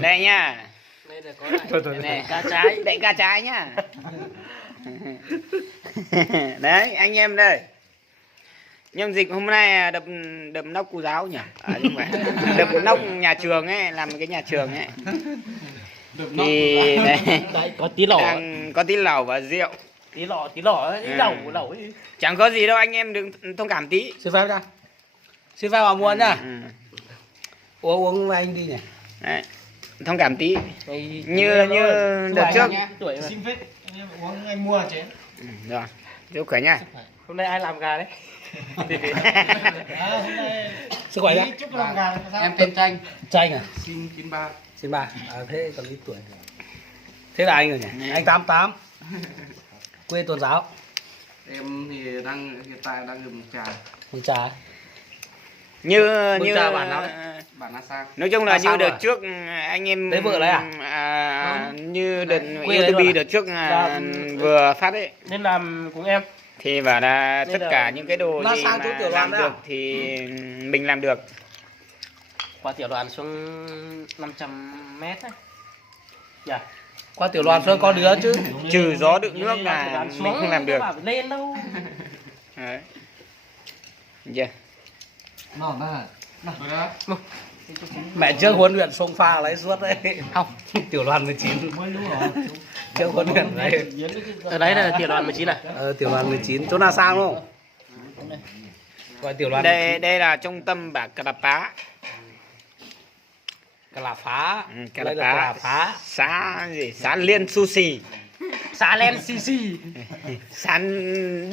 Đây nha. Đây là có lại này cá trái, Đậy cá trái nhá. Đấy anh em đây. Nhân dịp hôm nay đập đập nóc cô giáo nhỉ? À, không phải. Đập nóc nhà trường ấy, làm cái nhà trường ấy. Thì đây có tí lẩu, đang có tí lẩu và rượu. tí lẩu ấy, tí lẩu ấy. Chẳng có gì đâu anh em đừng thông cảm tí. Xin phép ra. Xin phép vào mua nhá. Ừ. Uống với anh đi nhỉ. Đấy. Thông cảm tí. Đây, Như đợt trước. tuổi Xin phép anh em uống anh mua chén. Rồi. Yêu khỏe nha. hôm nay ai làm gà đấy? Hôm nay Sức khỏe nhá. chúc làm gà sao? Em tên Tranh. Tranh à? Xin 93. Xin ba. À, thế còn ít tuổi. Thế là anh rồi nhỉ? Anh 88. Quê Tuần Giáo. Em thì hiện tại đang ở Mường Trà. Mường Trà. Như Trà bản nào đấy? Bản Na Sang. nói chung là À, như sao đợt à? trước anh em Lấy vợ đấy à? Như đợt Quê đấy YouTube luôn à? đợt trước Dạ. vừa phát ấy Nên làm cùng em. thì bảo là Nên tất là cả những cái đồ nó gì sang chỗ mà tiểu đoàn làm đấy à? được thì mình làm được. Qua tiểu đoàn xuống 500 mét đấy. Dạ. Qua tiểu đoàn sơn có đứa chứ. Trừ gió đựng nước Tiểu là đoàn mình xuống, không làm được. bảo lên đâu. Đấy. Dạ. Đó. Mẹ chưa huấn luyện sông pha lấy suốt đấy. Không. Tiểu đoàn 19. Chưa huấn luyện đấy. Ở đấy là tiểu đoàn 19 à? Tiểu đoàn 19 chỗ nào sang không? Gọi tiểu đoàn Đây là trung tâm bảng Cà Phá. Cà Là Phá. Cà Đây là Cà Là Phá. Xã gì? Xã Liên Sushi. Xã Len Sisi. Xã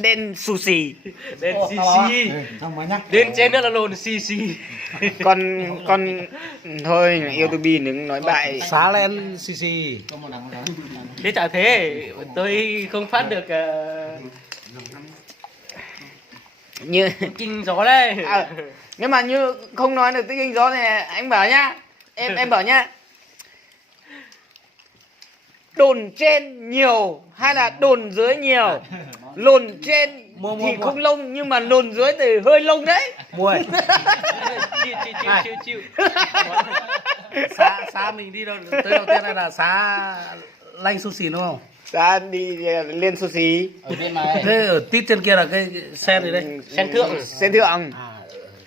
Đen Sushi. Đến Sisi. Đến trên đó là lồn Sisi. Con thôi YouTube đừng nói bại. Xá Len Sisi. Thế chả thế, tôi không phát được Như kinh gió đây. nhưng mà như không nói được tiếng Anh gió này anh bảo nhá. Em bảo nhá. Đồn trên nhiều hay là đồn dưới nhiều? Lồn trên thì không lông nhưng mà lồn dưới thì hơi lông đấy. Mua. Chịu. Xá mình đi đâu tới đầu tiên đây là xá Lanh Sushi đúng không? Xã đi Liên Sushi. Ở bên này. Thế ở tít trên kia là cái sen gì đây? Sen thượng. Sen thượng.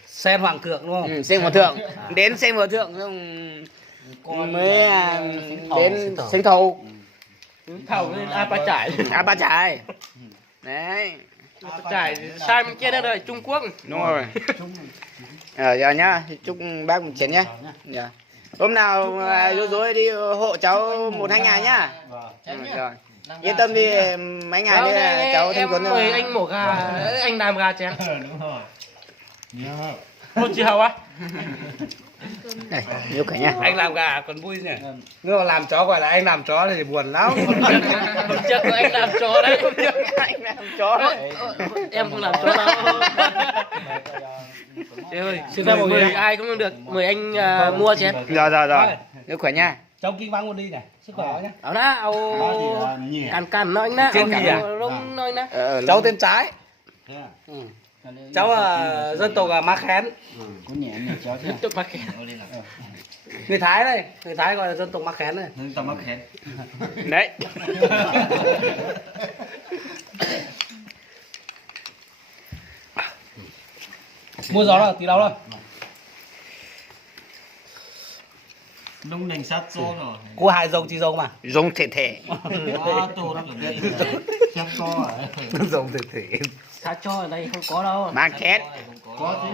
Sen Hoàng Thượng đúng không? Sen Hòa Thượng. Đến Sen Hòa Thượng xong mới đến Sen Thầu. Thầu lên Apa Trải. Ba Trải. Đấy. Apa Trải sai bên kia đó rồi, Trung Quốc. Đúng rồi. Giờ nhá, chúc bác một chén nhá. Dạ. Hôm nào rối đi hộ cháu 1-2 ngày nhá. Rồi. Yên tâm đi mấy ngày nữa cháu thanh tuấn. Mời anh mổ gà, anh làm gà chén. Đúng rồi. Nhớ. Một chị Hậu á? Này, yêu cả nha. Anh làm gà còn vui nhỉ? Nếu mà làm chó gọi là anh làm chó thì buồn lắm. Hôm trước có anh làm chó đấy. Anh làm chó đấy. Em không làm chó đâu. Chị ơi, mời ai cũng được, mời anh mua chén. Rồi. Yêu khỏe nha. Cháu kinh vắng một đi này. Sức khỏe nhá. Áo na, áo cằn nói anh na. Trên gì à? Rông nói na. Cháu tên Trái. Cháu là dân tộc Mác Khén. Có nhẹ này cháu chứ. Tụi bác kìa. Người Thái đây, người Thái gọi là dân tộc Mác Khén này. Nên tao mắc hẹn. Đấy. Mua gió rồi, tí đâu rồi. Nông nành sát chó rồi. Cô hại rồng chị rồng mà. Giống thể. Quá tốt ở đây. Chép chó à? Rồng thể. Thả cho ở đây không có đâu. Mang khét. Có chứ.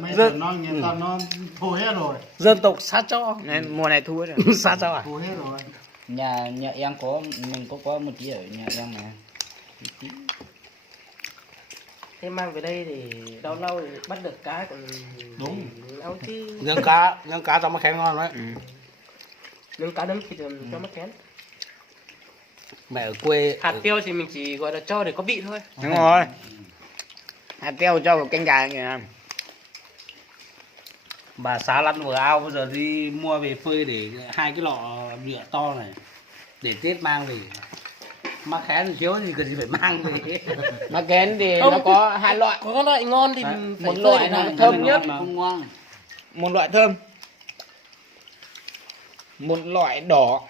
Mấy giờ nó nghe tao nó thua hết rồi. Dân tộc sát cho. Nên mùa này thua rồi. Sát cho à? Thua hết rồi. Nhà em có, mình có một tí ở nhà em này. Thế mang về đây thì lâu lâu thì bắt được cá còn Đúng. lâu chứ. Nướng cá trong Mác Khén ngon đấy. Nướng cá nướng thịt cho mất kén. Mẹ ở quê. Hạt tiêu thì mình chỉ gọi là cho để có vị thôi. Đúng rồi. Hạt tiêu cho vào canh gà kìa. Bà xá lăn vừa ao bây giờ đi mua về phơi để 2 cái lọ nhựa to này để Tết mang về. Mắc khén chiếu thì cần gì phải mang về. Mà kén thì Không. nó có 2 loại. Có loại ngon thì mình Một phải loại phơi là để thơm nhất. Không ngon. Một loại thơm. một loại đỏ,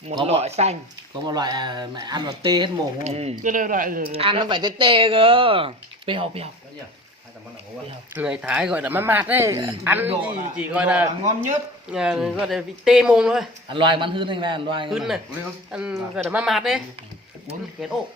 một Có một- loại xanh. Có một loại mẹ ăn vào tê hết mồm không? Ừ. cái loại Ăn nó phải tê tê cơ. bèo Người Thái gọi là mát mát đấy, ăn chỉ gọi là ngon nhất. gọi là vị tê mồm thôi. Ăn loài bắn hươn anh ra ăn loài. Hươn này, ăn gọi là mát mát đấy. Cái ổ.